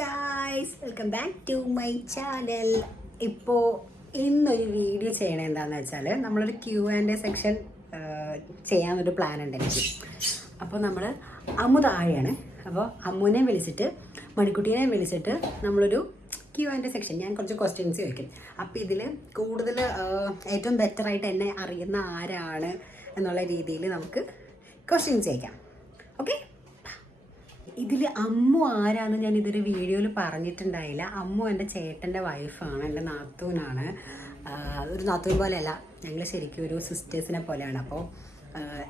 Guys, welcome back to my channel. ഇപ്പോൾ ഇന്നൊരു video ചെയ്യണത് എന്താണെന്ന് വെച്ചാൽ നമ്മളൊരു Q&A സെക്ഷൻ ചെയ്യാനൊരു പ്ലാൻ ഉണ്ട് എനിക്ക്. അപ്പോൾ നമ്മൾ അമ്മു താഴെയാണ്. അപ്പോൾ അമ്മുവിനെ വിളിച്ചിട്ട് മണിക്കുട്ടീനെ വിളിച്ചിട്ട് നമ്മളൊരു Q&A സെക്ഷൻ, ഞാൻ കുറച്ച് ക്വസ്റ്റ്യൻസ് ചോദിക്കും. അപ്പോൾ ഇതിൽ കൂടുതൽ ഏറ്റവും ബെറ്ററായിട്ട് എന്നെ അറിയുന്ന ആരാണ് എന്നുള്ള രീതിയിൽ നമുക്ക് ക്വസ്റ്റ്യൻസ് ചോദിക്കാം. ഓക്കെ, ഇതിൽ അമ്മു ആരാന്ന് ഞാൻ ഇതൊരു വീഡിയോയിൽ പറഞ്ഞിട്ടുണ്ടായില്ല. അമ്മു എൻ്റെ ചേട്ടൻ്റെ വൈഫാണ്, എൻ്റെ നാത്തൂനാണ്. ഒരു നാത്തൂൻ പോലെയല്ല, ഞങ്ങൾ ശരിക്കും ഒരു സിസ്റ്റേഴ്സിനെ പോലെയാണ്. അപ്പോൾ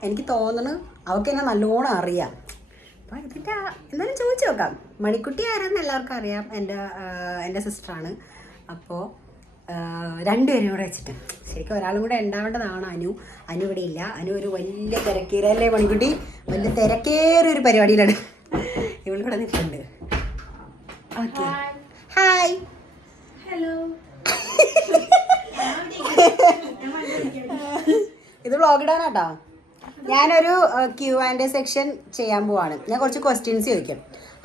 എനിക്ക് തോന്നുന്നു അവൾക്ക് എന്നെ നല്ലോണം അറിയാം. അപ്പോൾ ഇതിൻ്റെ എന്തായാലും ചോദിച്ചു നോക്കാം. മണിക്കുട്ടി ആരാന്ന് എല്ലാവർക്കും അറിയാം, എൻ്റെ സിസ്റ്ററാണ്. അപ്പോൾ രണ്ടുപേരും കൂടെ വെച്ചിട്ട് ശരിക്കും ഒരാളും കൂടെ ഉണ്ടാവേണ്ടതാണ്. അനു ഇവിടെ ഇല്ല. അനു ഒരു വലിയ തിരക്കേറല്ലേ മണിക്കുട്ടി, വലിയ തിരക്കേറിയൊരു പരിപാടിയിലാണ്. ഇവിടെ നിൽക്കുന്നുണ്ട്. Okay, hi, hello. ഇത് വ്ളോഗ് ഇടാനാട്ടോ. ഞാനൊരു Q&A സെക്ഷൻ ചെയ്യാൻ പോവാണ്. ഞാൻ കുറച്ച് ക്വസ്റ്റ്യൻസ് ചോദിക്കും.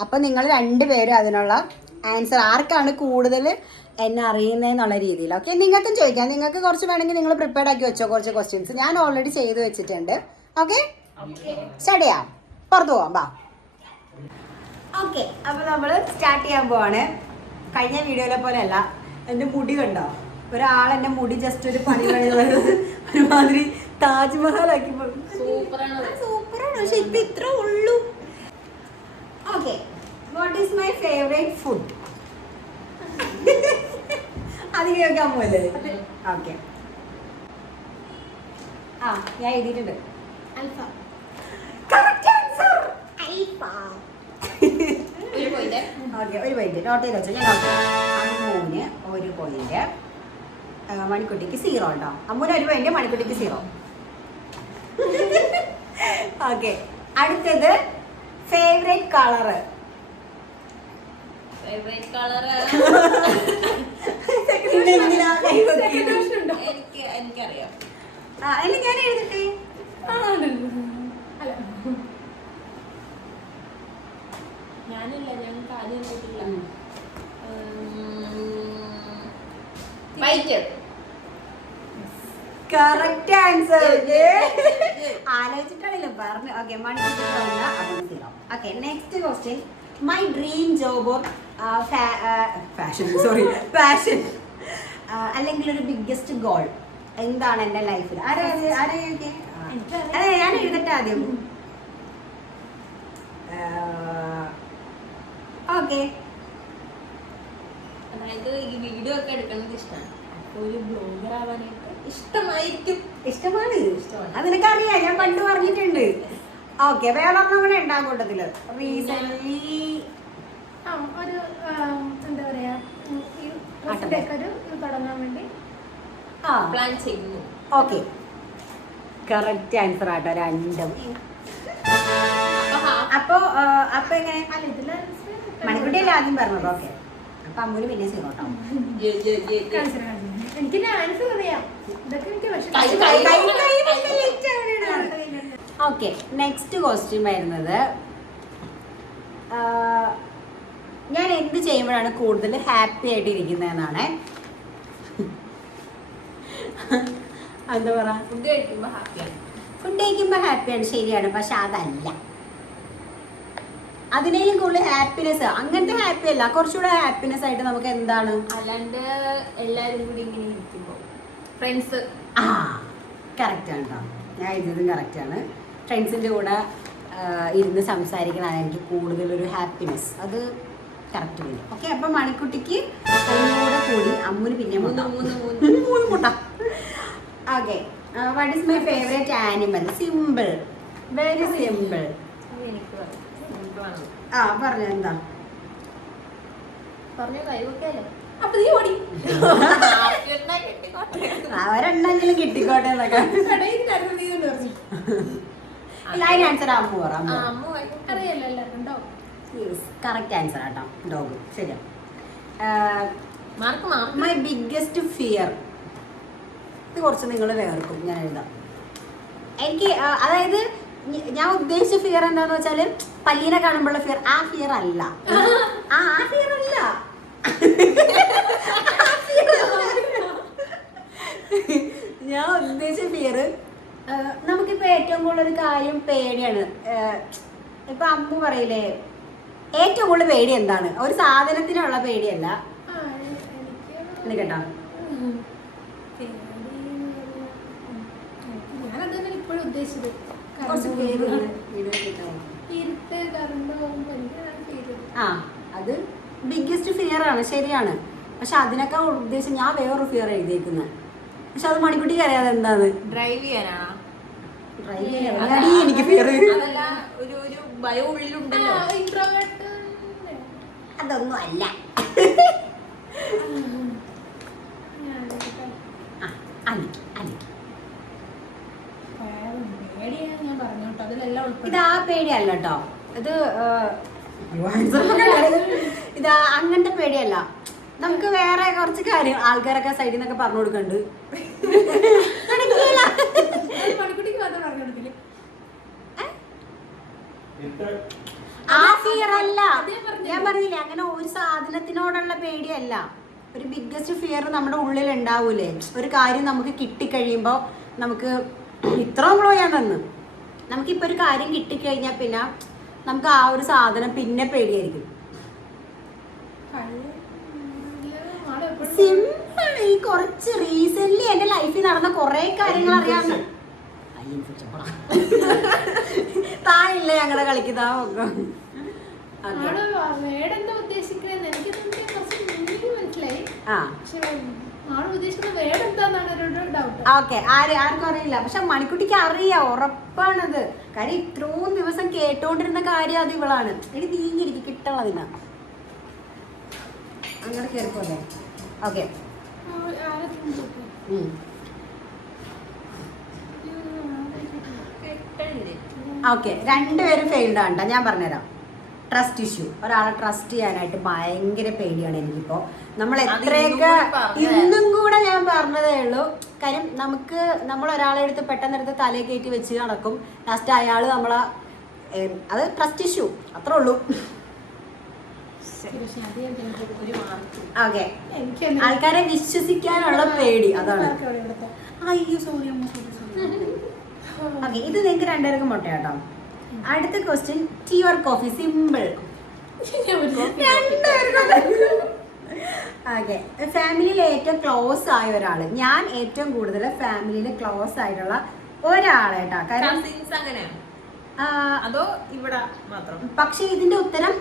അപ്പം നിങ്ങൾ രണ്ടുപേരും അതിനുള്ള ആൻസർ, ആർക്കാണ് കൂടുതൽ എന്നെ അറിയുന്നതെന്നുള്ള രീതിയിൽ. ഓക്കെ, നിങ്ങൾക്കും ചോദിക്കാം. നിങ്ങൾക്ക് കുറച്ച് വേണമെങ്കിൽ നിങ്ങൾ പ്രിപ്പയർഡ് ആക്കി വെച്ചോ കുറച്ച് ക്വസ്റ്റ്യൻസ്. ഞാൻ ഓൾറെഡി ചെയ്ത് വെച്ചിട്ടുണ്ട്. ഓക്കെ, സ്റ്റാർട്ട് ചെയ്യാം. പുറത്തു പോവാം, ബാ. ഓക്കെ, അപ്പോൾ നമ്മൾ സ്റ്റാർട്ട് ചെയ്യാൻ പോവാണ്. കഴിഞ്ഞ വീഡിയോയിലെ പോലെ അല്ല. എൻ്റെ മുടി കണ്ടോ? ഒരാളെൻ്റെ മുടി ജസ്റ്റ് ഒരു പണി ഒരുമാതിരി താജ്മഹലാക്കി. സൂപ്പറാണ്, പക്ഷെ ഇപ്പം ഇത്ര ഉള്ളൂ. Okay, what is my favourite food? അത് കേൾക്കാൻ പോലെ. ഓക്കെ, ആ ഞാൻ എഴുതിയിട്ടുണ്ട്. അൽഫാം. കറക്റ്റ് ആൻസർ, അൽഫാം. ഓക്കെ, ഒരു പോയിന്റ് നോട്ട് ചെയ്ത് വെച്ചാൽ ഞാൻ അമ്മൂന് ഒരു പോയിന്റ്, മണിക്കുട്ടിക്ക് 0 ഉണ്ടോ? അമ്മൂന് ഒരു പോയിന്റ്, മണിക്കുട്ടിക്ക് 0. ഓക്കെ, അടുത്തത് ഫേവറേറ്റ് കളറ്. എനിക്കറിയാം. ഞാൻ എഴുതിട്ടെ. ഞാനില്ല, ഞങ്ങൾക്ക് ആദ്യം കിട്ടില്ല. വൈറ്റ്. Correct answer. ആലോചിച്ചിട്ടാണല്ലോ പറഞ്ഞു. ഓക്കെ, മണിക്കൂർ. Okay, next question. My dream job or passion അല്ലെങ്കിൽ ഒരു ബിഗ്ഗസ്റ്റ് ഗോൾ എന്താണ് എൻ്റെ ലൈഫിൽ? അതെ, ഞാൻ എഴുതട്ടെ ആദ്യം. ഓക്കെ, അതായത് ഈ വീഡിയോ ഒക്കെ എടുക്കുന്നത് ഇഷ്ടമാണ്. അപ്പോൾ ഒരു ബ്ലോഗർ ആവാനായിട്ട് ഇഷ്ടമായിരിക്കും. ഇഷ്ടമാണ്. അത് നിനക്കറിയാം, ഞാൻ പണ്ട് പറഞ്ഞിട്ടുണ്ട്. ഓക്കെ, വേറെ ഒന്നും കൂടെ ഉണ്ടാകും കൂട്ടത്തില്. റീസെന്റ് ഒരു എന്താ പറയാ, ഒരു തുടങ്ങാൻ വേണ്ടി പ്ലാൻ ചെയ്യുന്നു. ഓക്കെ, കറക്റ്റ് ആൻസർ ആട്ടോ, രണ്ടും. അപ്പൊ എങ്ങനെ മണിക്കുട്ടിയല്ലേ ആദ്യം പറഞ്ഞത്? ഓക്കെ, അപ്പൊ അമ്മൂന് പിന്നെ 0 കേട്ടോ. എനിക്ക് ആൻസർ അറിയാം. ഓക്കെ, നെക്സ്റ്റ് ക്വസ്റ്റ്യൻ വരുന്നത്, ഞാൻ എന്ത് ചെയ്യുമ്പോഴാണ് കൂടുതൽ ഹാപ്പി ആയിട്ട് ഇരിക്കുന്നതെന്നാണ്. എന്താ പറ? ഫുഡ് കഴിക്കുമ്പോൾ ഹാപ്പിയാണ്. ഫുഡ് കഴിക്കുമ്പോൾ ഹാപ്പിയാണ്, ശരിയാണ്. പക്ഷെ അതല്ല, അതിനെയും കൂടുതൽ ഹാപ്പിനെസ്, അങ്ങനത്തെ ഹാപ്പി അല്ല. കുറച്ചുകൂടെ ഹാപ്പിനെസ് ആയിട്ട് നമുക്ക് എന്താണ്, അല്ലാണ്ട് എല്ലാവരും കൂടി ഇങ്ങനെ ഇരിക്കുമ്പോൾ ഫ്രണ്ട്സ്. കറക്റ്റാണ് കേട്ടോ, ഞാൻ എഴുതിയതും കറക്റ്റാണ്. ഫ്രണ്ട്സിൻ്റെ കൂടെ ഇരുന്ന് സംസാരിക്കണതാണ് എനിക്ക് കൂടുതലൊരു ഹാപ്പിനെസ്. അത് കറക്റ്റ് വരും. ഓക്കെ, അപ്പം മണിക്കുട്ടിക്ക് ഒന്നുകൂടെ കൂടി, അമ്മൂന് പിന്നെ 3 മുട്ട. Okay, what is my favourite animal? Simple, very simple. പറഞ്ഞു എന്താ? അവരെണ്ണെങ്കിലും കിട്ടിക്കോട്ടെ എന്നൊക്കെ. ആൻസർ അമ്മു പറ. കറക്റ്റ് ആൻസർ ആട്ടോ, ഡോഗ്. ശരിയാ. My biggest fear. ഇത് കുറച്ച് നിങ്ങൾ വേർക്കും, ഞാൻ എഴുതാം. എനിക്ക് അതായത് ഞാൻ ഉദ്ദേശിച്ച ഫിയർ എന്താന്ന് വെച്ചാല് പല്ലീനെ കാണുമ്പോഴുള്ള ഫിയർ. ആ ഫിയർ അല്ല, ആ ഫിയർ ഇപ്പൊ അമ്മു പറയില്ലേ ഏറ്റവും കൂടുതൽ പേടി എന്താണ്? ഒരു സാധനത്തിനുള്ള പേടിയല്ല. കേട്ടോ ഞാനതന്നെ ഇപ്പോഴും ഉദ്ദേശിച്ചത്. ആ അത് ബിഗ്ഗസ്റ്റ് ഫിയർ ആണ്, ശരിയാണ്. പക്ഷെ അതിനൊക്കെ ഉദ്ദേശം ഞാൻ വേറൊരു ഫിയർ എഴുതിയേക്കുന്നത്. പക്ഷെ അത് മണിക്കുട്ടിക്ക് അറിയാതെ എന്താണ്? ഡ്രൈവ് ചെയ്യാനാണോ? ഡ്രൈവ് ചെയ്യാൻ എനിക്ക് ഫിയർ. അതല്ല, ഒരു ഭയം ഉള്ളിലുണ്ടല്ലോ. അതൊന്നും അല്ല. ഇത് ആ പേടിയല്ല കേട്ടോ, ഇത് ഇതാ അങ്ങനത്തെ പേടിയല്ല. നമുക്ക് വേറെ കുറച്ച് കാര്യം ആൾക്കാരൊക്കെ സൈഡിൽ നിന്നൊക്കെ പറഞ്ഞു കൊടുക്കണ്ട്. ആ ഫിയർ അല്ല, ഞാൻ പറഞ്ഞില്ലേ അങ്ങനെ ഒരു സാധനത്തിനോടുള്ള പേടിയല്ല. ഒരു ബിഗ്ഗസ്റ്റ് ഫിയർ നമ്മുടെ ഉള്ളിൽ ഉണ്ടാവൂലേ, ഒരു കാര്യം നമുക്ക് കിട്ടിക്കഴിയുമ്പോ നമുക്ക് ഇത്ര നമ്മളോ ഞാൻ തന്നു. നമുക്കിപ്പോ ഒരു കാര്യം കിട്ടിക്കഴിഞ്ഞാൽ പിന്നെ നമുക്ക് ആ ഒരു സാധനം പിന്നെ പേടിയായിരിക്കും. സിമ്പിൾ. ഈ കുറച്ച് റീസെന്റ് എന്റെ ലൈഫിൽ നടന്ന കുറെ കാര്യങ്ങൾ അറിയാവുന്ന താനില്ല ഞങ്ങളെ കളിക്കുന്ന ഓക്കെ. ആർക്കും അറിയില്ല, പക്ഷെ മണിക്കുട്ടിക്ക് അറിയാം, ഉറപ്പാണത്. കാര്യം ഇത്രയും ദിവസം കേട്ടോണ്ടിരുന്ന കാര്യം അത് ഇവളാണ്. എനിക്ക് നീങ്ങിയിരിക്കും കിട്ടുള്ളതിനാ അങ്ങനെ കേറിപ്പോലെ. ഓക്കെ ഓക്കെ, രണ്ടുപേരും ഫെയിൽഡ് ആണ്. ഞാൻ പറഞ്ഞുതരാം. Trust issue. ഒരാളെ ട്രസ്റ്റ് ചെയ്യാനായിട്ട് ഭയങ്കര പേടിയാണ് എനിക്കിപ്പോ. നമ്മൾ എത്രയൊക്കെ ഇന്നും കൂടെ ഞാൻ പറഞ്ഞതേ ഉള്ളൂ. കാര്യം നമ്മൾ ഒരാളെ എടുത്ത് പെട്ടെന്ന് തലയെ കയറ്റി വെച്ച് നടക്കും. ലാസ്റ്റ് അയാൾ നമ്മളെ അത് ട്രസ്റ്റ് ഇഷ്യൂ, അത്രേ ഉള്ളൂ. ഓക്കെ, ആൾക്കാരെ വിശ്വസിക്കാനുള്ള പേടി, അതാണ്. അയ്യോ സോറി അമ്മ, സോറി. ഓക്കെ, ഇത് നിങ്ങൾക്ക് രണ്ടുപേർക്കും മുട്ട കേട്ടോ. അടുത്ത question, tea or coffee? Simple. Okay, ഫാമിലിയിൽ ഏറ്റവും ക്ലോസ് ആയ ഒരാള്. ഞാൻ ഏറ്റവും കൂടുതൽ ഫാമിലിയിൽ ക്ലോസ് ആയിട്ടുള്ള ഒരാളേട്ടാ. കാരണം അതോ ഇവിടെ മാത്രം? പക്ഷെ ഇതിന്റെ ഉത്തരം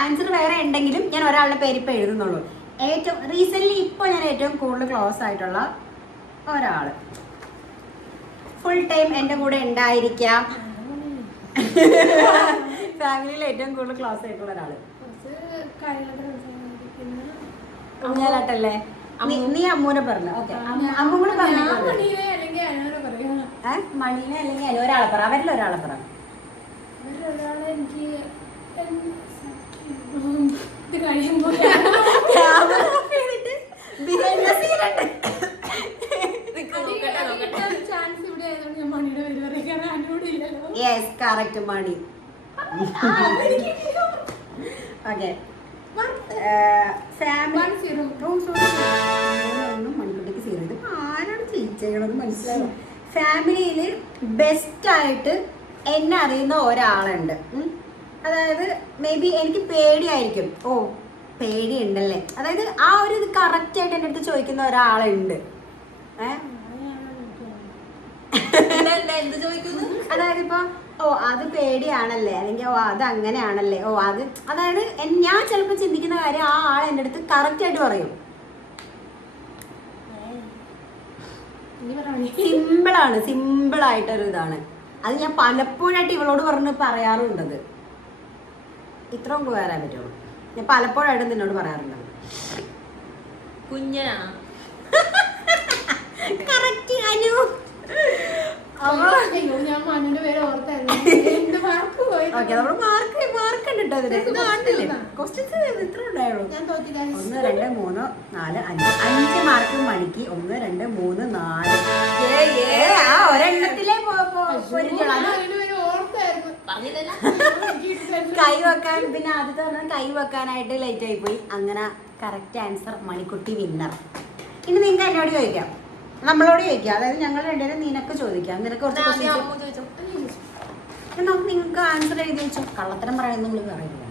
ആൻസർ വേറെ ഉണ്ടെങ്കിലും ഞാൻ ഒരാളുടെ പേര് ഇപ്പൊ എഴുതുന്നുള്ളൂ. ഏറ്റവും റീസെന്റ് ഇപ്പൊ ഞാൻ ഏറ്റവും കൂടുതൽ ക്ലോസ് ആയിട്ടുള്ള ഒരാള്, ഫുൾ ടൈം എന്റെ കൂടെ ഉണ്ടായിരിക്കാം. ഫാമിലിയിൽ ഏറ്റവും കൂടുതൽ ക്ലോസ് ആയിട്ടുള്ള ഒരാള് ഊഞ്ഞാലാട്ടല്ലേ? നീ അമ്മൂനെ പറഞ്ഞു. ഓക്കെ, അമ്മൂ കൂടെ പറഞ്ഞു. മണീനെ അല്ലെങ്കിൽ ഒരാളെ പറ, അവരിൽ ഒരാളെ പറ. Yes, correct, Mani. ഓക്കെ, മണിക്കുട്ടിക്ക് സീറോ. ഇത് ആരാണ് ചെയ്യണത് മനസ്സിലാവും. ഫാമിലിയിൽ ബെസ്റ്റ് ആയിട്ട് എന്നെ അറിയുന്ന ഒരാളുണ്ട്. അതായത് മേ ബി എനിക്ക് പേടിയായിരിക്കും. ഓ പേടിയുണ്ടല്ലേ, അതായത് ആ ഒരു ഇത് കറക്റ്റ് ആയിട്ട് എൻ്റെ അടുത്ത് ചോദിക്കുന്ന ഒരാളുണ്ട്. അതായത് ഇപ്പൊ ഓ അത് പേടിയാണല്ലേ, അല്ലെങ്കിൽ ഓ അത് അങ്ങനെയാണല്ലേ, ഓ അത്, അതായത് ഞാൻ ചിലപ്പോൾ ചിന്തിക്കുന്ന കാര്യം ആ ആൾ എൻ്റെ അടുത്ത് കറക്റ്റ് ആയിട്ട് പറയും. സിമ്പിളാണ്, സിമ്പിളായിട്ടൊരു ഇതാണ്. അത് ഞാൻ പലപ്പോഴായിട്ട് ഇവളോട് പറഞ്ഞ് പറയാറുണ്ടത്. ഇത്രയും വരാൻ പറ്റുള്ളൂ. ഞാൻ പലപ്പോഴായിട്ട് നിന്നോട് പറയാറുണ്ട്. കുഞ്ഞനാണ് കറക്റ്റ് അനു. ഓക്കെ, നമ്മള് മാർക്ക് ഉണ്ട് ഇതിന്. ഇതാണ്ടില്ലേ ക്വസ്റ്റ്യൻസ് ഇത്ര ഉണ്ടായുള്ളൂ. 1 2 3 4 5 മാർക്ക് മണിക്ക്. 1 2 3 4 ആ ഒരെണ്ണത്തിലേ കൈ വെക്കാൻ. പിന്നെ ആദ്യത്തെ പറഞ്ഞാൽ കൈ വെക്കാനായിട്ട് ലേറ്റ് ആയി പോയി. അങ്ങനെ കറക്റ്റ് ആൻസർ, മണിക്കുട്ടി വിന്നർ. ഇനി നിങ്ങൾക്ക് എന്നോട് ചോദിക്കാം, നമ്മളോട് ചോദിക്കാം. അതായത് ഞങ്ങൾ രണ്ടുപേരും നിനക്ക് ചോദിക്കാം. നിനക്ക് കുറച്ച് എന്നാൽ നിങ്ങൾക്ക് ആൻസർ എഴുതി വെച്ചോ. കള്ളത്തരം പറയണമെന്ന് നമ്മൾ പറയുന്നില്ല.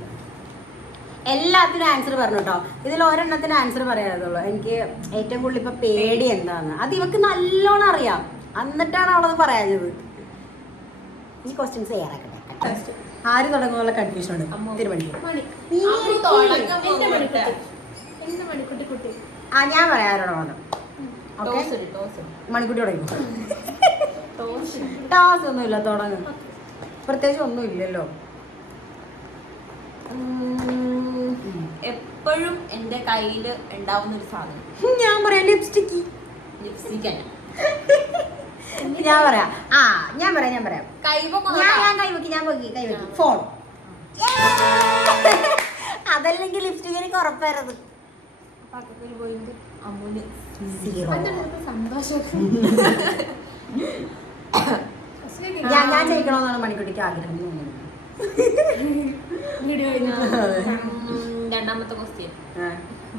എല്ലാത്തിനും ആൻസർ പറഞ്ഞു കേട്ടോ. ഇതിൽ ഒരെണ്ണത്തിന് ആൻസർ പറയാതുള്ളൂ. എനിക്ക് ഏറ്റവും കൂടുതൽ ഇപ്പൊ പേടി എന്താന്ന് അത് ഇവക്ക് നല്ലോണം അറിയാം. എന്നിട്ടാണ് അവളത് പറയാഞ്ഞത്. ഈ ക്വസ്റ്റ്യൻസ് തയ്യാറാക്കട്ടെ. ആര് തുടങ്ങുന്നുള്ള കൺഫ്യൂഷൻ ഉണ്ട്. തീരുമാനിക്കും. ആ ഞാൻ പറയാറോടോ വന്നു. മണിക്കുട്ടി തുടങ്ങി. ടാസ് ഒന്നുമില്ല, തുടങ്ങും. പ്രത്യേകിച്ച് ഒന്നും ഇല്ലല്ലോ. എപ്പോഴും എന്റെ കയ്യിൽ ഉണ്ടാവുന്ന ഒരു സാധനം. ഞാൻ പറയാം ലിപ്സ്റ്റിക്ക്. ലിപ്സ്റ്റിക് അല്ല. ഞാൻ പറയാം. ഞാൻ കൈവക്കി. ഞാൻ കൈവക്കി. ഫോൺ. അതല്ലെങ്കിൽ ലിപ്സ്റ്റിക് എനിക്ക് ഉറപ്പായിരുന്നു. പക്കത്തിൽ പോയിട്ട് അമ്മൂന് സന്തോഷം. ഞാൻ ജയിക്കണമെന്നാണ് മണിക്കുട്ടിക്ക് ആഗ്രഹം. രണ്ടാമത്തെ ക്വസ്റ്റ്യൻ.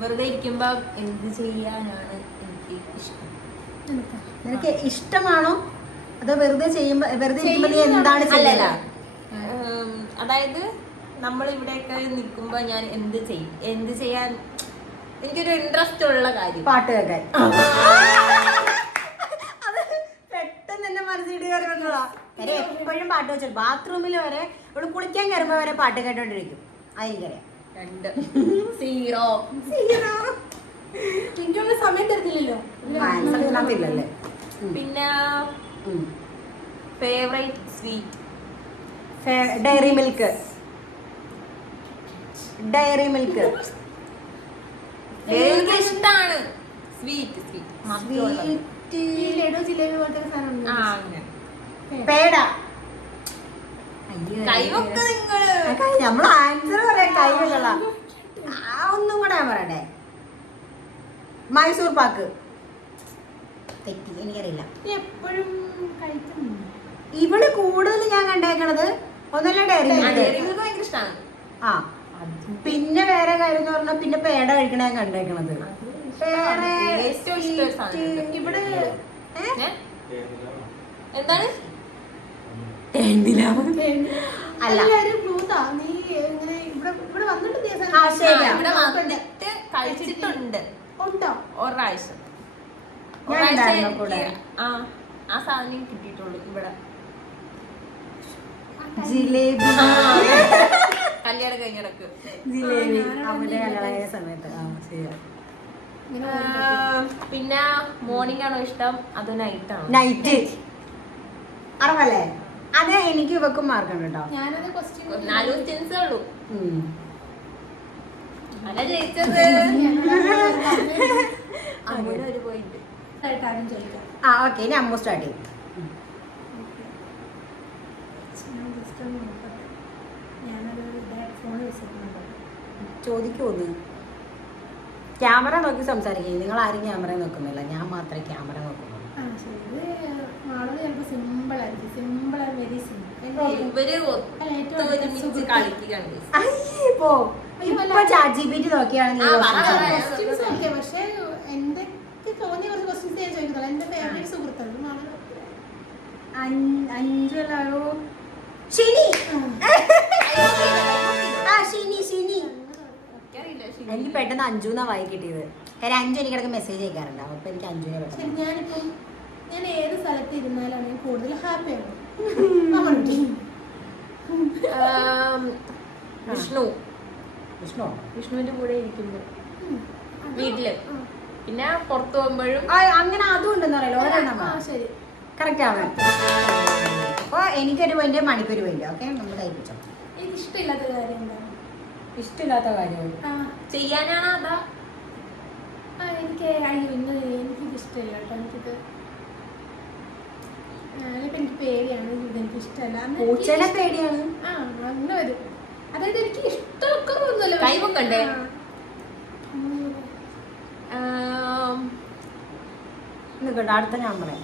വെറുതെ ഇരിക്കുമ്പോ എന്ത് ചെയ്യാനാണ് എനിക്ക് ഇഷ്ടം? നിനക്ക് ഇഷ്ടമാണോ അതോ വെറുതെ ഇരിക്കുമ്പോ നീ എന്താണ് ചെയ്യല? അതായത് നമ്മൾ ഇവിടെയൊക്കെ നിൽക്കുമ്പോ ഞാൻ എന്ത് ചെയ്യാൻ എനിക്കൊരു ഇൻട്രസ്റ്റ് ഉള്ള കാര്യം പാട്ട് കേൾക്കാൻ. അത് പെട്ടെന്ന് എന്നെ മനസ്സിട്ട് കയറി വന്നതാ. എപ്പോഴും പാട്ട് വെച്ചു. ബാത്റൂമിൽ വരെ ഇവിടെ കുളിക്കാൻ കയറുമ്പോ വരെ പാട്ട് കേട്ടോണ്ടിരിക്കും. അതെനിക്കറിയാം. 2 0 എനിക്കുള്ള സമയം തരുന്നില്ലല്ലോ. ആൻസർ ഇതിനകത്തില്ലല്ലേ. പിന്നെ ഫേവറേറ്റ് സ്വീറ്റ് ഡയറി മിൽക്ക്. എനിക്ക് ഇഷ്ടാണ് സ്വീറ്റ്. ഈ ലഡു ജിലേബി പോലത്തെ സാധനം പേട. കൈവൊക്കെ നിങ്ങള് നമ്മൾ ആൻസർ പറയാം. കൈവകള. ഒന്നും കൂടെ ഞാൻ പറയട്ടെ. മൈസൂർ പാക്ക്. തെറ്റി, എനിക്കറിയില്ല. എപ്പോഴും കഴിക്കുന്നു. ഇവള് കൂടുതൽ ഞാൻ കണ്ടേക്കണത് ഒന്നല്ല ഡയറി മിൽക്ക്. ഭയങ്കര ഇഷ്ടമാണ്. ആ പിന്നെ വേറെ കാര്യം എന്ന് പറഞ്ഞാൽ പിന്നെ പേട കഴിക്കണ ഞാൻ കണ്ടേക്കണത്. ഏറ്റവും ഇഷ്ടം ഇവിടെ എന്താണ് അല്ല നീ ഇങ്ങനെ ഇവിടെ വന്നിട്ട് ഇവിടെ വന്നിട്ട് കഴിച്ചിട്ടുണ്ട്. ഉണ്ടോ? ഒരാഴ്ച ആ സാധനം കിട്ടിയിട്ടുള്ളൂ ഇവിടെ. ജിലേബി. കല്യാണം കഴിഞ്ഞിടക്ക് ജിലേബി അവിടെ കല്യാണ സമയത്ത്. പിന്നെ മോർണിംഗ് ആണോ ഇഷ്ടം അതോ നൈറ്റ് ആണോ? നൈറ്റ്. അറിവല്ലേ? അത് എനിക്ക് ഇവക്കും മാർക്കുണ്ട് കേട്ടോ. ഞാനത് ക്വസ്റ്റ്യൻ 4 ക്വസ്റ്റ്യൻസേ ഉള്ളൂ. അല്ല ജയിച്ചത്. അമ്മൂടെ ഒരു പോയിന്റ്. ആരും ചോദിക്കാം. ഓക്കെ. ഇനി അമ്മു സ്റ്റാർട്ട് ചെയ്യും. ചോദിക്കുമോന്ന് ക്യാമറ നോക്കി സംസാരിക്കും. നിങ്ങൾ ആരും ക്യാമറ നോക്കുന്നില്ല, ഞാൻ മാത്രമേ ക്യാമറ നോക്കുന്നുള്ളൂ. ഇവര് ഒരുമിച്ച് കളിക്കുകയാണ്. ഇപ്പൊ ChatGPT നോക്കിയാണെങ്കിൽ പക്ഷേ എന്തൊക്കെ തോന്നിയ കുറച്ച് ക്വസ്റ്റ്യൻസ് ഞാൻ ചോദിക്കുന്നുള്ളൂ. എന്റെ ഫേവറേറ്റ് സുഹൃത്താണ് അഞ്ചോ ശനി. ശനി. എനിക്ക് പെട്ടെന്ന് അഞ്ജുന്നാ വായി കിട്ടിയത്. കാര്യം അഞ്ജു എനിക്കിടക്ക് മെസ്സേജ് അയക്കാറുണ്ടാവും. അപ്പൊ എനിക്ക് അഞ്ജുനെ പെട്ടെന്ന്. ഞാൻ ഏത് സ്ഥലത്ത് ഇരുന്നാലാണ് ഞാൻ കൂടുതൽ ഹാപ്പിയാണ്. വിഷ്ണുവിന്റെ കൂടെ ഇരിക്കുമ്പോ വീട്ടില് പിന്നെ പുറത്തു പോകുമ്പോഴും അങ്ങനെ അതും ഉണ്ടെന്ന് പറയല്ലോ. ശരി, കറക്റ്റ് ആണ്. അപ്പൊ എനിക്കൊരു പോയിന്റ്, മണിക്കൊരു പോയിന്റ്. ഓക്കെ, നമ്മൾ തയ്പ്പിച്ചോ. എനിക്ക് ഇഷ്ടമില്ലാത്ത കാര്യം എന്താണ്? ഇഷ്ടമില്ലാത്ത കാര്യം ചെയ്യാനാണ് അതാ. എനിക്ക് എനിക്കിത് ഇഷ്ടമില്ല കേട്ടോ. എനിക്ക് പേടിയാണ്. എനിക്ക് ഇഷ്ടമല്ല. പൂച്ചേനെ പേടിയാണ്. അങ്ങനെ വരും. അതായത് എനിക്ക് ഇഷ്ടമൊക്കെ ഒന്നുമില്ല. കൈവക്കണ്ടേ? കേട്ടോ, അടുത്ത ഞാൻ പറയാം.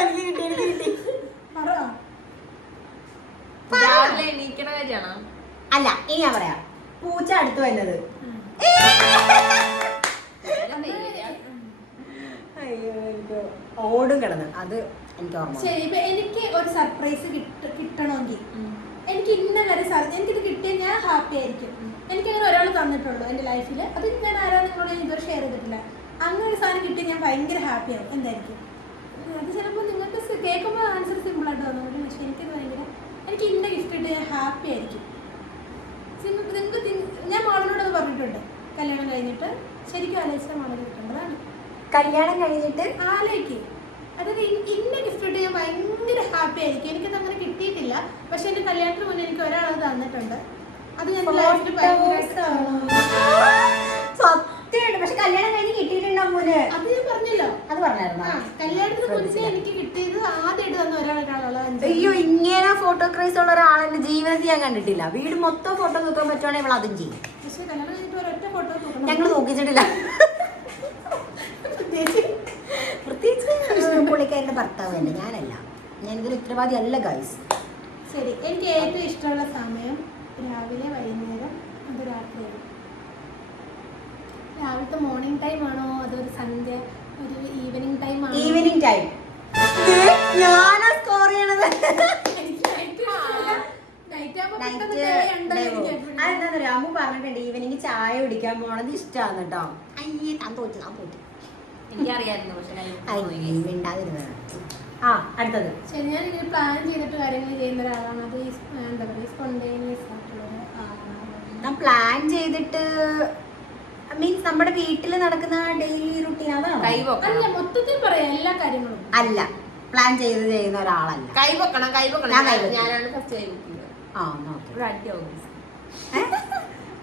എനിക്ക് കിട്ടി. രാവിലെ എണീക്കണ കാര്യമാണോ? അല്ല, ഇനി ഞാൻ പറയാം. പൂച്ച അടുത്ത് വരുന്നത്. അയ്യോ, എനിക്ക് ഓടും കിടന്ന്. അത് എനിക്ക് ഓർമ്മ. ശരി, ഇപ്പൊ എനിക്ക് ഒരു സർപ്രൈസ് കിട്ടണമെങ്കിൽ എനിക്ക് ഇന്ന വരെ എനിക്കിത് കിട്ടിയാൽ ഞാൻ ഹാപ്പി ആയിരിക്കും. എനിക്കങ്ങനെ ഒരാൾ തന്നിട്ടുള്ളൂ എൻ്റെ ലൈഫിൽ. അത് ഞാൻ ആരാ നിങ്ങളോട് ഇതുവരെ ഷെയർ ചെയ്തിട്ടില്ല. അങ്ങനെ ഒരു സാധനം കിട്ടിയാൽ ഞാൻ ഭയങ്കര ഹാപ്പിയാവും. എന്തായിരിക്കും അത്? ചിലപ്പോൾ നിങ്ങൾക്ക് കേൾക്കുമ്പോൾ ആൻസർ സിമ്പിളായിട്ട് തോന്നുന്നു, പക്ഷേ എനിക്കത് ഭയങ്കര, എനിക്ക് ഇന്ന ഗിഫ്റ്റ് ഇട്ട് ഞാൻ ഹാപ്പി ആയിരിക്കും. നിങ്ങൾക്ക് ഞാൻ മോളോട് അത് പറഞ്ഞിട്ടുണ്ട്. കല്യാണം കഴിഞ്ഞിട്ട് ശരിക്കും ആലോചിച്ചാൽ മോളെ കിട്ടേണ്ടതാണ്. കല്യാണം കഴിഞ്ഞിട്ട് ആലോചിക്കും, അതായത് ഇന്ന ഗിഫ്റ്റ് ഇട്ട് ഞാൻ ഭയങ്കര ഹാപ്പി ആയിരിക്കും. എനിക്കത് അങ്ങനെ കിട്ടിയിട്ടില്ല, പക്ഷെ എൻ്റെ കല്യാണത്തിന് മുന്നേ എനിക്ക് ഒരാളത് തന്നിട്ടുണ്ട്. അത് ഞാൻ ലൈഫിൽ സത്യമായിട്ട്. പക്ഷെ കല്യാണം കഴിഞ്ഞ് കിട്ടിയിട്ടുണ്ടാവും. അത് ഞാൻ പറഞ്ഞല്ലോ, അത് പറഞ്ഞായിരുന്നു. കല്യാണത്തിന് മുന്നേ എനിക്ക് കിട്ടിയത് ആദ്യമായിട്ട് തന്ന ഒരാളാണ്. അയ്യോ, ഇങ്ങനെ ഫോട്ടോ ക്രൈസ് ഉള്ള ഒരാളെന്റെ ജീവിതത്തിൽ ഞാൻ കണ്ടിട്ടില്ല. വീട് മൊത്തം ഫോട്ടോ നോക്കാൻ പറ്റുവാണെങ്കിൽ അവൾ അതും ചെയ്യും. പക്ഷെ കല്യാണം കഴിഞ്ഞിട്ട് ഒരൊറ്റ ഫോട്ടോ ഞങ്ങൾ നോക്കിച്ചിട്ടില്ല. പ്രത്യേകിച്ച് പുള്ളിക്കാരൻ്റെ ഭർത്താവ് തന്നെ, ഞാനല്ല. ഞാനിതിൽ ഉത്തരവാദി അല്ല ഗൈസ്. ശരി, എനിക്ക് ഏറ്റവും ഇഷ്ടമുള്ള സമയം രാവിലെ, വൈകുന്നേരം, അത് രാത്രിയാണ്. രാവിലത്തെ മോർണിംഗ് ടൈം ആണോ അതൊരു സന്ധ്യ, ഒരു ഈവനിങ് ടൈം ആണോ? Evening time. ഞാനാ സ്കോർ ചെയ്യണത്. അതെന്താ അമ്മ പറഞ്ഞിട്ടുണ്ട്, ഈവനിങ് ചായ കുടിക്കാൻ പോണത് ഇഷ്ടമാണ് കേട്ടോ. അയ്യേ, താൻ തോറ്റു. എനിക്കറിയായിരുന്നു, പക്ഷെ മിണ്ടാതിരുന്നത്. ആ, അടുത്തത്. ശരി, ഞാൻ ഇങ്ങനെ പ്ലാൻ ചെയ്തിട്ട് കാര്യങ്ങൾ ചെയ്യുന്ന ഒരാളാണ്. അത് എന്താ പറയുക, സ്പോണ്ടേനിയസ് ആയിട്ടുള്ള ആളാണ്. ഞാൻ പ്ലാൻ ചെയ്തിട്ട് മീൻസ് നമ്മുടെ വീട്ടിൽ നടക്കുന്ന ഡെയിലി റുട്ടീൻ അതാണ്. അല്ല, മൊത്തത്തിൽ പറയാം എല്ലാ കാര്യങ്ങളും. അല്ല, പ്ലാൻ ചെയ്യുന്ന ഒരാളല്ല. കൈവക്കണം. ഞാനാണ് ഫസ്റ്റ് കൈ വെക്കുന്നത്. ആ, ഒരു അടിയാവും.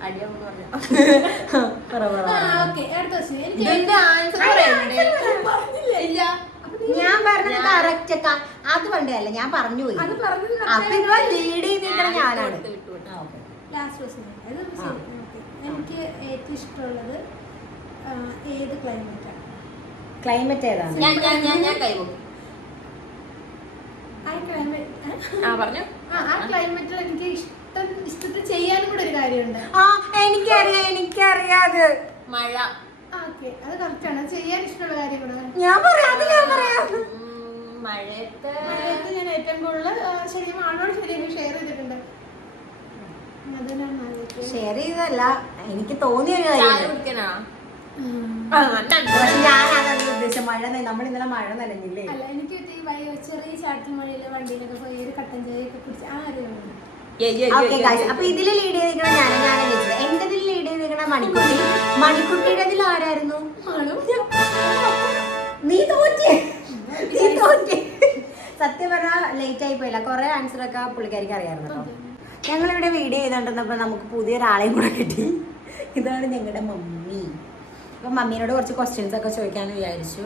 അടിയാവും പറഞ്ഞു. ഓക്കെ, അടുത്ത ക്വസ്റ്റ്യൻ. ഇതിന്റെ ആൻസർ ഇല്ല. ഞാൻ പറഞ്ഞത് കറക്റ്റ്. അത് പണ്ടേ ഞാൻ പറഞ്ഞു പോയി. അത് പറഞ്ഞത് അപ്പൊ ഇപ്പൊ ലീഡ് ചെയ്തിരിക്കണ ഞാനാണ്. Last question. എനിക്ക് ഏറ്റവും ഇഷ്ടമുള്ളത് ഏത് ക്ലൈമറ്റാണ്? ക്ലൈമറ്റ് ഏതാണ്? ഞാൻ കൈവക്കും. ആ ക്ലൈമറ്റിൽ എനിക്ക് ഇഷ്ടത്തിൽ ചെയ്യാനും കൂടെ ഒരു കാര്യമുണ്ട്. ആ, എനിക്കറിയാത്. മഴ. ഓക്കെ, അത് കറക്റ്റാണ്. അത് ചെയ്യാൻ ഇഷ്ടമുള്ള കാര്യം കൂടെ ഞാൻ പറയാം. മഴയത്ത് ഞാൻ ഏറ്റവും കൂടുതൽ ശരിക്കും ആളോട് ശരിക്കും ഷെയർ ചെയ്തിട്ടുണ്ട്. ഷെയർ ചെയ്തല്ല, എനിക്ക് തോന്നിയ ഒരു കാര്യം. ഞാനത് ഉദ്ദേശിച്ച മഴ. നമ്മൾ ഇന്നലെ മഴ നനഞ്ഞില്ലേ? അല്ല, എനിക്ക് ചെറിയ ചാറ്റൽ മഴയിലെ വണ്ടിയിലൊക്കെ പോയി ഒരു കട്ടൻ ചായയൊക്കെ കുടിച്ച് ആ അറിയാം. അപ്പൊ ഇതില് ലീഡ് ചെയ്തിരിക്കണ ഞാനാണ് വിളിച്ചത്. എന്റെ ഇതിൽ ലീഡ് ചെയ്തിരിക്കണ മണിക്കുട്ടിയുടെ ഇതിൽ ആരായിരുന്നു? നീ തോറ്റേ. സത്യം പറഞ്ഞാൽ ലേറ്റ് ആയി പോയില്ല. കുറെ ആൻസർ ഒക്കെ പുള്ളിക്കാരിക്ക് അറിയാമായിരുന്നു. ഞങ്ങളിവിടെ വീഡിയോ ചെയ്തോണ്ടിരുന്നപ്പോൾ നമുക്ക് പുതിയൊരാളെയും കൂടെ കിട്ടി. ഇതാണ് ഞങ്ങളുടെ മമ്മി. അപ്പം മമ്മീനോട് കുറച്ച് ക്വസ്റ്റ്യൻസ് ഒക്കെ ചോദിക്കാമെന്ന് വിചാരിച്ചു.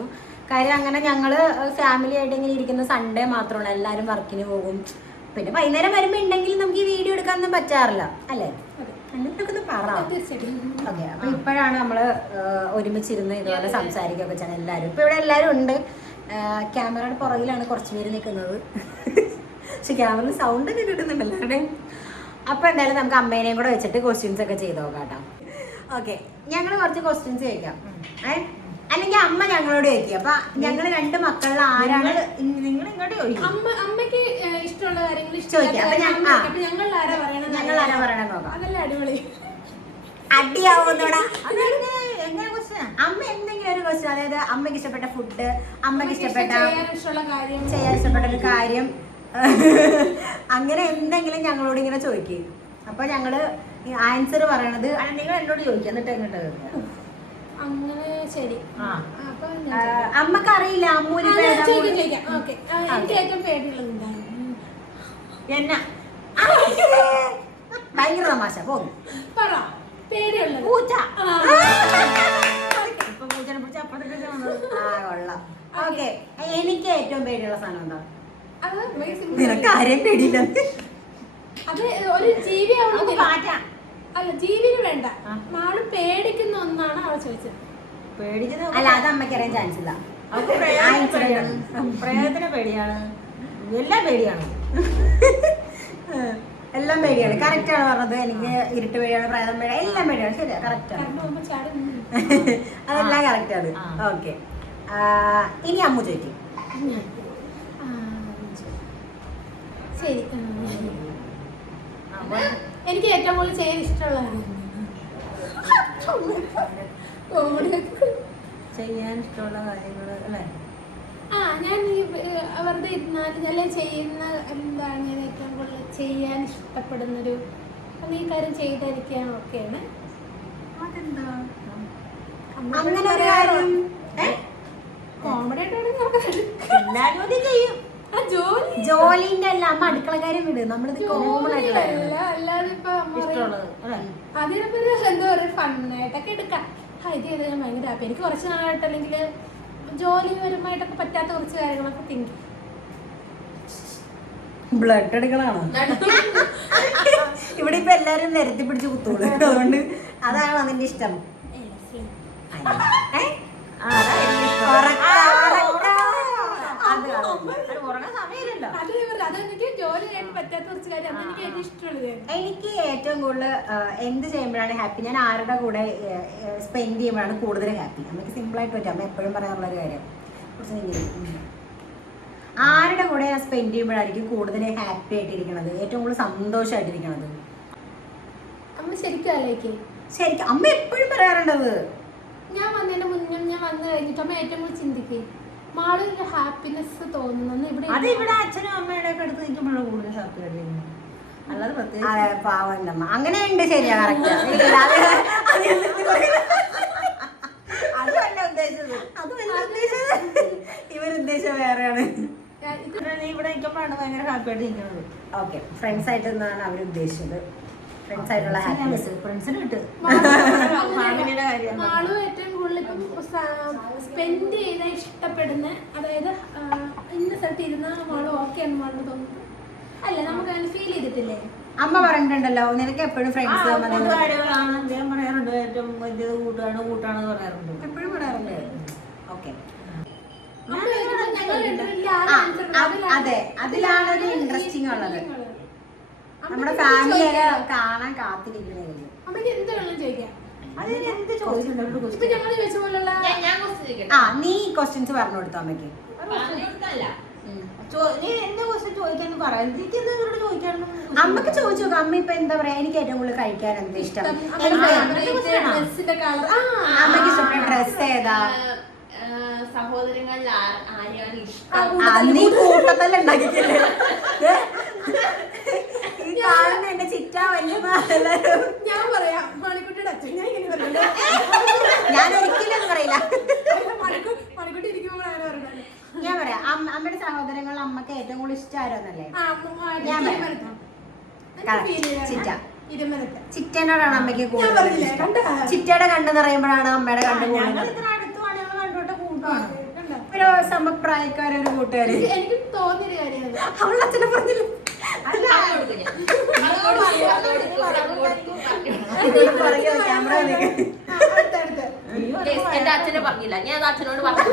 കാര്യം അങ്ങനെ ഞങ്ങൾ ഫാമിലി ആയിട്ട് ഇങ്ങനെ ഇരിക്കുന്ന സൺഡേ മാത്രമാണ്. എല്ലാവരും വർക്കിന് പോകും. പിന്നെ വൈകുന്നേരം വരുമ്പോൾ ഉണ്ടെങ്കിൽ നമുക്ക് ഈ വീഡിയോ എടുക്കാനൊന്നും പറ്റാറില്ല, അല്ലേ? എന്നിട്ടൊക്കെ പറയാം. ഓക്കെ, അപ്പം ഇപ്പോഴാണ് നമ്മൾ ഒരുമിച്ചിരുന്ന് ഇതുപോലെ സംസാരിക്കുകയൊക്കെ ചെയ്യണം എല്ലാവരും. ഇപ്പോൾ ഇവിടെ എല്ലാവരും ഉണ്ട്. ക്യാമറയുടെ പുറകിലാണ് കുറച്ച് പേര് നിൽക്കുന്നത്. പക്ഷെ ക്യാമറയിൽ സൗണ്ട് ഒക്കെ കിട്ടുന്നുണ്ട് എല്ലാവരുടെയും. അപ്പോൾ എന്തായാലും നമുക്ക് അമ്മേനെയും കൂടെ വെച്ചിട്ട് ക്വസ്റ്റ്യൻസ് ഒക്കെ ചെയ്ത് നോക്കാം കേട്ടോ. ഓക്കെ, ഞങ്ങൾ കുറച്ച് ക്വസ്റ്റ്യൻസ് ചോദിക്കാം. അല്ലെങ്കിൽ അമ്മ ഞങ്ങളോട് ചോദിക്കുക. അപ്പൊ ഞങ്ങൾ രണ്ട് മക്കളിൽ ആരാണ്? നിങ്ങൾ ഇങ്ങോട്ട് ചോദിക്കും. അമ്മയ്ക്ക് ഇഷ്ടമുള്ള കാര്യങ്ങൾ ചോദിക്കാം. ഞങ്ങൾ ആരാ പറയണത് നോക്കാം. അതല്ലേ അടിപൊളി. അടിയാവുന്നോടാ. അമ്മ എന്തെങ്കിലും ഒരു ക്വസ്റ്റ്യൻ, അതായത് അമ്മയ്ക്ക് ഇഷ്ടപ്പെട്ട ഫുഡ്, അമ്മയ്ക്ക് ഇഷ്ടപ്പെട്ട ചെയ്യാൻ ഇഷ്ടപ്പെട്ട ഒരു കാര്യം, അങ്ങനെ എന്തെങ്കിലും ഞങ്ങളോട് ഇങ്ങനെ ചോദിക്കും. അപ്പൊ ഞങ്ങള് ആൻസർ പറയണത് നിങ്ങൾ എന്നോട് ചോദിക്കുക, എന്നിട്ട് എങ്ങോട്ട് അങ്ങനെ. ശരി, അമ്മക്ക് അറിയില്ല. അമ്മൂരി ഏറ്റവും പേടിയുള്ളത് എന്നാ? ഭയങ്കര തമാശ. പോകും പറ. പേടിയുള്ളത് പൂച്ച. ഇപ്പൊ പൂച്ചനെ പിടിച്ച അപ്പുറത്തേക്ക് കൊള്ളാം. ഓക്കെ, എനിക്ക് ഏറ്റവും പേടിയുള്ള സാധനം എന്താ? നിനക്ക് ആരെയും പേടിയില്ല. അത് ഒരു ജീവിയാവണം. അല്ല, ജീവിന് വേണ്ട. നാളെ പേടിക്കുന്ന ഒന്നാണ് അവൾ ചോദിച്ചത്. അല്ല, അത് അമ്മയ്ക്ക് അറിയാൻ ചാൻസ് ഇല്ല. പ്രേതത്തിന് പേടിയാണ്, എല്ലാം പേടിയാണ്. എല്ലാം പേടിയാണ്. കറക്റ്റ് ആണ് പറഞ്ഞത്. എനിക്ക് ഇരുട്ട് പേടിയാണ്, പ്രേതം പേടിയാണ്, എല്ലാം പേടിയാണ്. ശരിയാ, കറക്റ്റ് ആണ്. അതെല്ലാം കറക്റ്റ് ആണ്. ഓക്കെ, ഇനി അമ്മു ചോദിക്കും. ശരി. എനിക്ക് ഏറ്റവും കൂടുതൽ ചെയ്യാൻ ഇഷ്ടമുള്ള ചെയ്യാൻ ഇഷ്ടമുള്ള കാര്യങ്ങൾ അല്ലേ? ഞാൻ ഈ വെറുതെ ഇരുന്നാൽ അല്ലെ ചെയ്യുന്ന എന്താണ് ഞാൻ ഏറ്റവും കൂടുതൽ ചെയ്യാൻ ഇഷ്ടപ്പെടുന്നൊരു ഈ കാര്യം ചെയ്തിരിക്കാൻ ഒക്കെയാണ്. അതെന്താ അങ്ങനെ ഒരു കാര്യം? കോമഡി ആയിട്ടാണെങ്കിൽ എല്ലാവരും ചെയ്യും. ജോലിന്റെ അല്ല, അമ്മ അടുക്കള കാര്യം വിട്, നമ്മളിത് കോമൺ ആയിട്ടുള്ള അല്ലാതെ ഇപ്പൊ ഇഷ്ടമുള്ളത് അല്ലേ? അതിനിപ്പോ എന്താ പറയുക, ഫണ്ണായിട്ടൊക്കെ എടുക്കാം. ഇത് ചെയ്ത് ഞാൻ ഭയങ്കര ഹാപ്പി. എനിക്ക് കുറച്ച് നാളായിട്ട് അല്ലെങ്കിൽ ജോലിപരമായിട്ടൊക്കെ പറ്റാത്ത കുറച്ച് കാര്യങ്ങളൊക്കെ തിങ്ക്. ബ്ലഡ് എടുക്കണാണോ ഇവിടെ ഇപ്പൊ എല്ലാരും നിരത്തി പിടിച്ച് കുത്തോളൂ, അതുകൊണ്ട് അതാണ് അതിന്റെ ഇഷ്ടം. എനിക്ക് ഏറ്റവും കൂടുതൽ എന്ത് ചെയ്യുമ്പോഴാണ് ഹാപ്പി, ഞാൻ ആരുടെ കൂടെ സ്പെൻഡ് ചെയ്യുമ്പോഴാണ് കൂടുതൽ ഹാപ്പി. നമുക്ക് സിമ്പിൾ ആയിട്ട് പറ്റും, അമ്മ എപ്പോഴും പറയാനുള്ള ഒരു കാര്യം. ആരുടെ കൂടെ ഞാൻ സ്പെൻഡ് ചെയ്യുമ്പോഴായിരിക്കും കൂടുതൽ ഹാപ്പി ആയിട്ടിരിക്കണത്, ഏറ്റവും കൂടുതൽ സന്തോഷമായിട്ടിരിക്കണത്. അമ്മ ശരിക്കും ആലോചിക്കേ, ശരിക്കും അമ്മ എപ്പോഴും പറയാറുണ്ടത്. ഞാൻ വന്നതിന്റെ മുന്നേ ഞാൻ വന്നു കഴിഞ്ഞിട്ട് അമ്മ ഏറ്റവും കൂടുതൽ ചിന്തിക്കേ മാളൊരു ഹാപ്പിനെസ് തോന്നുന്നു ഇവിടെ. അത് ഇവിടെ അച്ഛനും അമ്മയുടെ ഒക്കെ അടുത്ത് നിൽക്കുമ്പോഴാണ് കൂടുതൽ ഹാപ്പി ആയിട്ട്. അല്ലാതെ പ്രത്യേകിച്ച് പാവന്റെ അമ്മ അങ്ങനെ ഉണ്ട്. ശരിയാ, കറക്റ്റ്. അതല്ല ഉദ്ദേശിച്ചത്, ഇവരുദ്ദേശം വേറെയാണ്. ഇവിടെ നിൽക്കുമ്പോഴാണ് ഭയങ്കര ഹാപ്പി ആയിട്ട് നിൽക്കുന്നത്. ഓക്കെ, ഫ്രണ്ട്സ് ആയിട്ട് എന്നാണ് അവർ ഉദ്ദേശിച്ചത്. ഫ്രണ്ട്സ് ആയിട്ടുള്ള ഹാപ്പിനെസ് ഫ്രണ്ട്സിന് കിട്ടും. ഫാമിലിയുടെ കാര്യം മാളു ഏറ്റവും കൂടുതൽ ഇപ്പം സ്പെൻഡ് ചെയ്താൽ ഇഷ്ടപ്പെടുന്ന, അതായത് ഇന്ന സ്ഥലത്ത് ഇരുന്ന മാളു ഓക്കെ ആണ് മാളിന് തോന്നുന്നു അല്ല, നമുക്ക് അങ്ങനെ ഫീൽ ചെയ്തിട്ടില്ലേ? അമ്മ പറഞ്ഞിട്ടുണ്ടല്ലോ നിനക്ക് എപ്പോഴും ഫ്രണ്ട്സ് കാര്യങ്ങളാണ് അദ്ദേഹം പറയാറുണ്ട്. ഏറ്റവും വലിയത് കൂട്ടാണെന്ന് പറയാറുണ്ട്, എപ്പോഴും പറയാറുണ്ട്. ഓക്കെ, അതെ, അതിലാണ് ഒരു ഇൻട്രസ്റ്റിംഗ് ഉള്ളത്. നമ്മുടെ ഫാമിലിയെ കാണാൻ കാത്തിരിക്കുന്നത്. അമ്മയ്ക്ക് എന്ത് വേണം ചോദിക്കാം. അതിനെന്ത് ചോദിച്ചിട്ടുണ്ടോ? ഇപ്പൊ ഞങ്ങൾ ചോദിച്ച പോലുള്ള നീ ക്വസ്റ്റ്യൻസ് പറഞ്ഞു കൊടുത്തോ അമ്മയ്ക്ക്. നീ എന്റെ ക്വസ്റ്റ്യൻ ചോദിക്കാന്ന് പറയാം. അമ്മക്ക് ചോദിച്ചു നോക്കാം. അമ്മ ഇപ്പൊ എന്താ പറയാ, എനിക്ക് ഏറ്റവും കൂടുതൽ കഴിക്കാൻ എന്താ ഇഷ്ടം, അമ്മക്ക് ഇഷ്ടപ്പെട്ട ഡ്രസ് ഏതാ, സഹോദരങ്ങളിൽ ആരെയാണ് ഇഷ്ടം? നീ കൂട്ടത്തല്ല ഉണ്ടാക്കിക്കല്ലേ ഈ കാണുന്ന എന്റെ ചിറ്റ വലിയ ഞാൻ പറയാം മണിക്കുട്ടിയുടെ അച്ഛൻ. ഞാൻ ഇങ്ങനെ പറയുന്നത് ഞാൻ ഒരിക്കലും പറയില്ല. മണിക്കുട്ടി ഇരിക്കുമ്പോൾ ഞാൻ പറയാം, അമ്മയുടെ സഹോദരങ്ങൾ അമ്മക്ക് ഏറ്റവും കൂടുതൽ ഇഷ്ടമായിരുന്നല്ലേ? ചിറ്റ. ചിറ്റനോടാണ് അമ്മയ്ക്ക് കൂടുതൽ ഇഷ്ടം. ചിറ്റയുടെ കണ്ണ് നിറയുമ്പോഴാണ് അമ്മയുടെ കണ്ണ് കൂടുതൽ. ഒരു സമപ്രായക്കാരൊരു കൂട്ടുകാര്. എനിക്ക് തോന്നിയൊരു കാര്യമാണ് അവളുടെ അച്ഛനെ പറഞ്ഞില്ല. എന്റെ അച്ഛനെ പറഞ്ഞില്ല, ഞാൻ അച്ഛനോട് പറഞ്ഞു.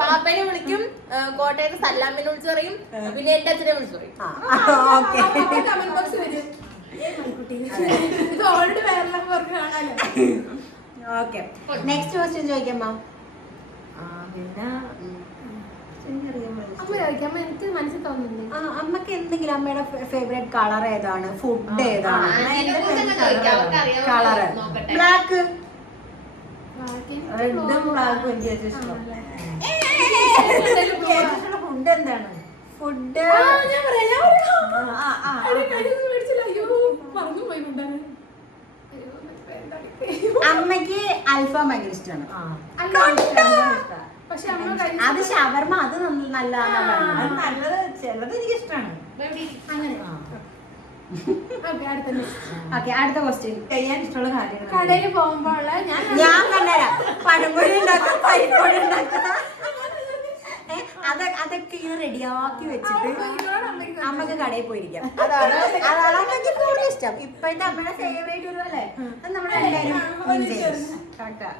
പാപ്പനെ വിളിക്കും, കോട്ടയത്ത് സല്ലാമിനെ വിളിച്ചു പറയും, പിന്നെ എന്റെ അച്ഛനെ വിളിച്ചു പറയും. കമന്റ് ബോക്സ് വരും. ഇത് ഓൾറെഡി വേറെ പേർക്ക് കാണാലോ. ഓക്കെ, നെക്സ്റ്റ് ക്വസ്റ്റ്യൻ ചോദിക്കാം. പിന്നെ അമ്മ ചോദിക്കാം. അമ്മ എനിക്ക് മനസ്സിൽ തോന്നുന്നുണ്ട് അമ്മക്ക് എന്തെങ്കിലും അമ്മയുടെ ഫേവറേറ്റ് കളർ ഏതാണ്, ഫുഡ് ഏതാണ്? Colour black. റെഡും ബ്ലാക്കും എനിക്ക് ഏറ്റവും ഇഷ്ടം. ഫുഡ് എന്താണ്? ഫുഡ് അമ്മക്ക് അൽഫാം ഭയങ്കര ഇഷ്ടമാണ്. പക്ഷെ അത് ഷവർമ, അത് നല്ലതാണ്. നല്ലത് ചിലത് എനിക്ക് ഇഷ്ടമാണ്. അങ്ങനെ ഓക്കെ, അടുത്ത ക്വസ്റ്റ്യൻ. ചെയ്യാൻ ഇഷ്ടമുള്ള കാര്യങ്ങൾ കടയിൽ പോകുമ്പോഴുള്ള ഞാൻ കണ്ടുതരാം. പഴംപൊരി ഉണ്ടാക്കാം, പരിപ്പൊടി ഉണ്ടാക്കാം, അതൊക്കെ ഇങ്ങനെ റെഡിയാക്കി വെച്ചിട്ട് അമ്മക്ക് കടയിൽ പോയിരിക്കാം. അതാണ് അമ്മക്ക് കൂടുതൽ ഇഷ്ടം. ഇപ്പോഴത്തെ അമ്മയുടെ ഫേവറേറ്റ് ഒരു അല്ലേ, അത് നമ്മുടെ എല്ലാവരും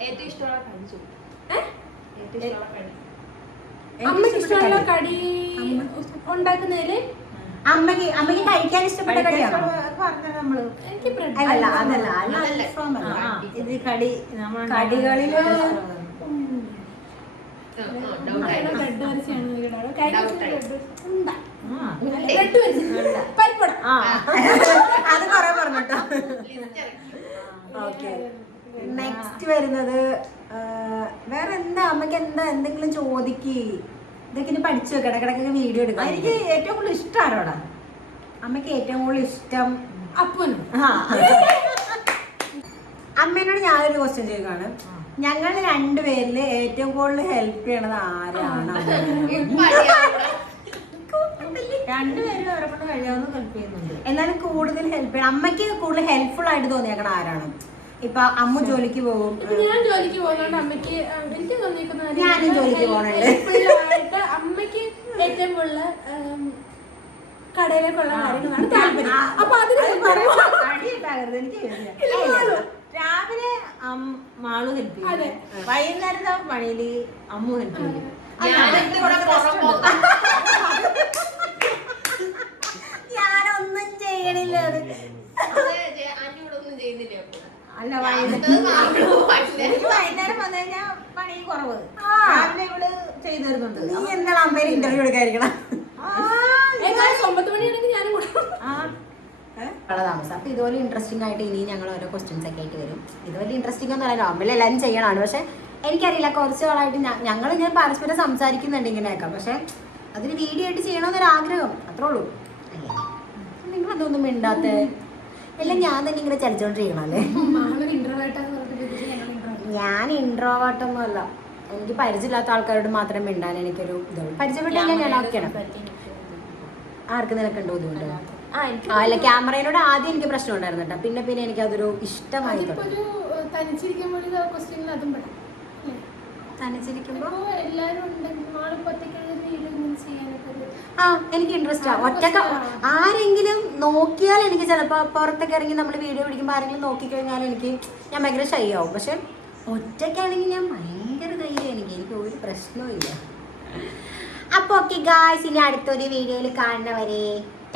ഏറ്റവും ഇഷ്ടമുള്ള അമ്മക്ക് ഇഷ്ടമുള്ള കടി ഉണ്ടാക്കുന്നതില് അമ്മക്ക് കഴിക്കാൻ ഇഷ്ടപ്പെട്ട കടിയാണോ? പറഞ്ഞത് നമ്മള് എനിക്ക് ബ്രെഡ് അല്ലല്ല അതല്ല അൽഫാം അല്ല. ഇത് കടി നമ്മൾ കടികളില് ബ്രെഡ് വരച്ചാണ് ആ. ബ്രെഡ് വരച്ച പരിപ്പട അത് കൊറേ പറഞ്ഞോട്ടോ. ഓക്കെ, നെക്സ്റ്റ് വരുന്നത് വേറെ എന്താ അമ്മക്ക് എന്തെങ്കിലും ചോദിക്ക്. ഇതൊക്കെ ഇനി പഠിച്ചു വെക്കാം, ഇടക്കിടക്കൊക്കെ വീഡിയോ എടുക്കാം. എനിക്ക് ഏറ്റവും കൂടുതൽ ഇഷ്ടം ആരോടാ? അമ്മക്ക് ഏറ്റവും കൂടുതൽ ഇഷ്ടം അപ്പനും അമ്മേനോട് ഞാനൊരു ക്വസ്റ്റ്യൻ ചെയ്യുകയാണ്. ഞങ്ങൾ രണ്ടുപേരില് ഏറ്റവും കൂടുതൽ ഹെൽപ്പ് ചെയ്യണത് ആരാണ്? രണ്ടുപേരും അവരെ കൊണ്ട് കഴിയാവുന്ന ഹെൽപ്പ് ചെയ്യുന്നുണ്ട്. എന്നാലും കൂടുതൽ ഹെൽപ്പ് ചെയ്യണം, അമ്മയ്ക്ക് കൂടുതൽ ഹെൽപ്ഫുൾ ആയിട്ട് തോന്നിയേക്കണ ആരാണ്? ഇപ്പൊ അമ്മ ജോലിക്ക് പോകും, ഇപ്പൊ ഞാൻ ജോലിക്ക് പോകുന്നോണ്ട് അമ്മയ്ക്ക് എനിക്ക് തോന്നിയിരിക്കുന്ന ഞാനും ജോലിക്ക് പോകണുണ്ട്. ആയിട്ട് അമ്മയ്ക്ക് ഏറ്റവും കൂടുതൽ കടയിലേക്കുള്ള കാര്യങ്ങളാണ് താല്പര്യം. അപ്പൊ അതിന് അടിയുണ്ടാകരുത്, എനിക്ക് ഇല്ല. രാവിലെ മാളു ഹെൽപ്പ് ചെയ്യും, അതെ. വൈകുന്നേരത്തെ പണിയില് അമ്മു ഹെൽപ്പ് ചെയ്യും. ഞാനൊന്നും ചെയ്യണില്ല. അത് അല്ല, വൈകുന്നേരം വന്നു കഴിഞ്ഞാൽ പണി കുറവ്. രാവിലെ ഇവള് ചെയ്തു തരുന്നുണ്ട്. നീ എന്താണ് അമ്മേനെ ഇന്റർവ്യൂ എടുക്കാതിരിക്കണം? 9 മണിയാണെങ്കിൽ ഞാനും കൂടെ താമസം. അപ്പൊ ഇതുപോലെ ഇൻട്രസ്റ്റിംഗ് ആയിട്ട് ഇനി ഞങ്ങൾ ഓരോ ക്വസ്റ്റ്യൻസ് ഒക്കെ ആയിട്ട് വരും. ഇതുപോലെ ഇൻട്രസ്റ്റിംഗ് ഒന്നും അല്ല, നോർമൽ എല്ലാവരും ചെയ്യണമാണ്. പക്ഷെ എനിക്കറിയില്ല, കുറച്ച് നാളായിട്ട് ഞങ്ങൾ ഇങ്ങനെ പരസ്പരം സംസാരിക്കുന്നുണ്ട് ഇങ്ങനെയൊക്കെ. പക്ഷെ അതൊരു വീഡിയോ ആയിട്ട് ചെയ്യണമെന്നൊരു ആഗ്രഹം, അത്രേ ഉള്ളൂ. നിങ്ങൾ അതൊന്നും മിണ്ടാത്ത എല്ലാം ഞാൻ തന്നെ ഇങ്ങനെ ചലിച്ചോണ്ടിരിക്കണം അല്ലേ? ഞാൻ ഇൻട്രോവേർട്ടൊന്നും അല്ല. എനിക്ക് പരിചയമില്ലാത്ത ആൾക്കാരോട് മാത്രം മിണ്ടാൻ എനിക്കൊരു ഇതുള്ളൂ. പരിചയപ്പെട്ടില്ല ഞാൻ ഓക്കെയാണ്. ആർക്ക് നിനക്കുണ്ടോ ഇതുകൊണ്ട്? അല്ല, ക്യാമറയിനോട് ആദ്യം എനിക്ക് പ്രശ്നം ഉണ്ടായിരുന്നു കേട്ടോ. പിന്നെ പിന്നെ എനിക്ക് അതൊരു ഇഷ്ടമായി. തനിച്ചിരിക്കുമ്പോൾ അതും പെടാം. തനിച്ചിരിക്കുമ്പോ എല്ലാരും ആ എനിക്ക് ഇൻട്രസ്റ്റ് ആണ്. ഒറ്റക്ക് ആരെങ്കിലും നോക്കിയാൽ എനിക്ക് ചിലപ്പോൾ പുറത്തൊക്കെ ഇറങ്ങി നമ്മൾ വീഡിയോ പിടിക്കുമ്പോൾ ആരെങ്കിലും നോക്കിക്കഴിഞ്ഞാൽ എനിക്ക് ഞാൻ ഭയങ്കര ഷൈ ആവും. പക്ഷെ ഒറ്റയ്ക്കാണെങ്കിൽ ഞാൻ ഭയങ്കര ധൈര്യം, എനിക്ക് ഒരു പ്രശ്നവും ഇല്ല. അപ്പോൾ ഓക്കെ ഗായ്സ്, ഇനി അടുത്തൊരു വീഡിയോയിൽ കാണുന്നവരെ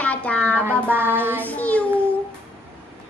tata bye bye, see U.